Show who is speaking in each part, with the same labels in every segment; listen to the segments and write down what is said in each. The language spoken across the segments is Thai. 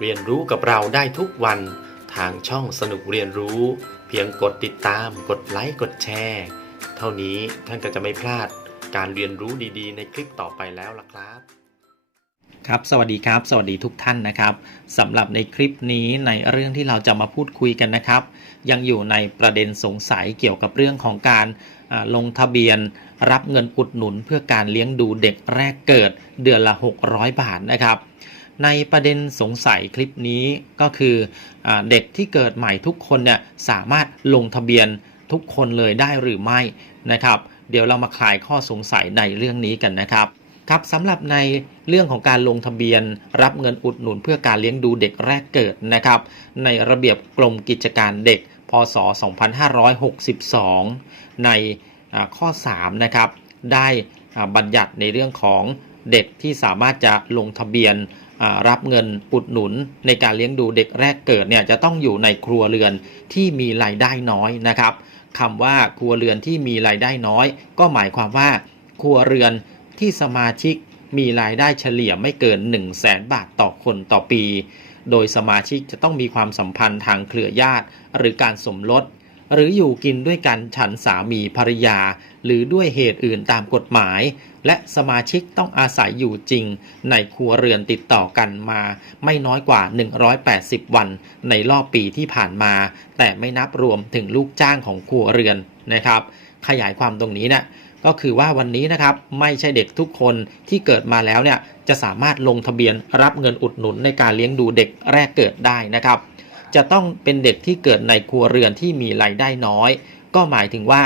Speaker 1: เรียนรู้กับเราได้ทุกวันทางช่องสนุกเรียนรู้ เพียงกดติดตาม กดไลค์กดแชร์ เท่านี้ท่านก็จะไม่พลาดการเรียนรู้ดีๆ ในคลิปต่อไปแล้วล่ะครับ
Speaker 2: ครับสวัสดีครับ สวัสดีทุกท่านนะครับสำหรับในคลิปนี้ในเรื่องที่เราจะมาพูดคุยกันนะครับ ยังอยู่ในประเด็นสงสัยเกี่ยวกับเรื่องของการลงทะเบียนรับเงินอุดหนุนเพื่อการเลี้ยงดูเด็กแรกเกิดเดือนละ 600 บาทนะครับ ในประเด็นสงสัยคลิปนี้ก็คืออเด็กที่เกิดใหม่ทุกคนเนี่ยสามารถลงทะเบียนทุกคนเลยได้หรือไม่นะครับ เดี๋ยวเรามาคลายข้อสงสัยในเรื่องนี้กันนะครับครับสำหรับในเรื่องของการลงทะเบียนรับเงินอุดหนุนเพื่อการเลี้ยงดูเด็กแรกเกิดนะครับ ในระเบียบกรมกิจการเด็ก พศ 2562 ในข้อ 3 นะครับ ได้บัญญัติในเรื่องของ เด็กที่สามารถจะลงทะเบียนรับเงินอุดหนุนในการเลี้ยงดูเด็กแรกเกิดเนี่ยจะต้องอยู่ในครัวเรือนที่มีรายได้น้อยนะครับคำว่าครัวเรือนที่มีรายได้น้อย ก็หมายความว่า ครัวเรือนที่สมาชิกมีรายได้เฉลี่ยไม่เกิน 1 0 0 0 0แสนบาทต่อคนต่อปี โดยสมาชิกจะต้องมีความสัมพันธ์ทางเครือญาติ หรือการสมรส หรืออยู่กินด้วยกันฉันสามีภรรยา หรือด้วยเหตุอื่นตามกฎหมาย และสมาชิกต้องอาศัยอยู่จริง ในครัวเรือนติดต่อกันมา ไม่น้อยกว่า 180 วัน ในรอบปีที่ผ่านมา แต่ไม่นับรวมถึงลูกจ้างของครัวเรือนนะครับ ขยายความตรงนี้เนี่ยก็คือว่าวันนี้นะครับไม่ใช่เด็กทุกคนที่เกิดมาแล้วเนี่ยจะสามารถลงทะเบียนรับเงินอุดหนุนในการเลี้ยงดูเด็กแรกเกิดได้นะครับ จะต้องเป็นเด็กที่เกิดในครัวเรือนที่มีรายได้น้อย ก็หมายถึงว่า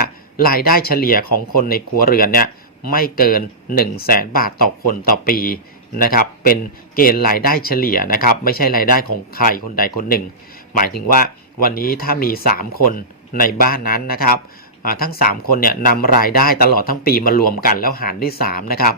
Speaker 2: รายได้เฉลี่ยของคนในครัวเรือนเนี่ยไม่เกิน 1 0 0 0 0แสนบาทต่อคนต่อปีนะครับ เป็นเกณฑ์รายได้เฉลี่ยนะครับ ไม่ใช่รายได้ของใครคนใดคนหนึ่ง หมายถึงว่าวันนี้ถ้ามี 3 คนในบ้านนั้นนะครับทั้ง 3 คนเนี่ยนำรายได้ตลอดทั้งปีมารวมกันแล้วหารด้วย3นะครับ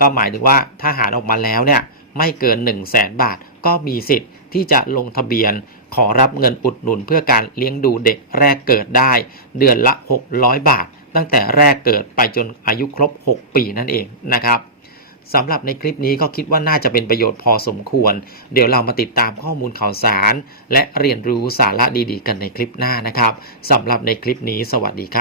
Speaker 2: ก็หมายถึงว่าถ้าหารออกมาแล้วเนี่ยไม่เกิน 1 0 0 0 0แสนบาท ก็มีสิทธิ์ที่จะลงทะเบียน ขอรับเงินอุดหนุนเพื่อการเลี้ยงดูเด็กแรกเกิดได้ เดือนละ 600 บาท ตั้งแต่แรกเกิดไปจนอายุครบ 6 ปีนั่นเองนะครับสำหรับในคลิปนี้ก็คิดว่าน่าจะเป็นประโยชน์พอสมควร เดี๋ยวเรามาติดตามข้อมูลข่าวสาร และเรียนรู้สาระดีๆ กันในคลิปหน้านะครับสำหรับในคลิปนี้สวัสดีครับ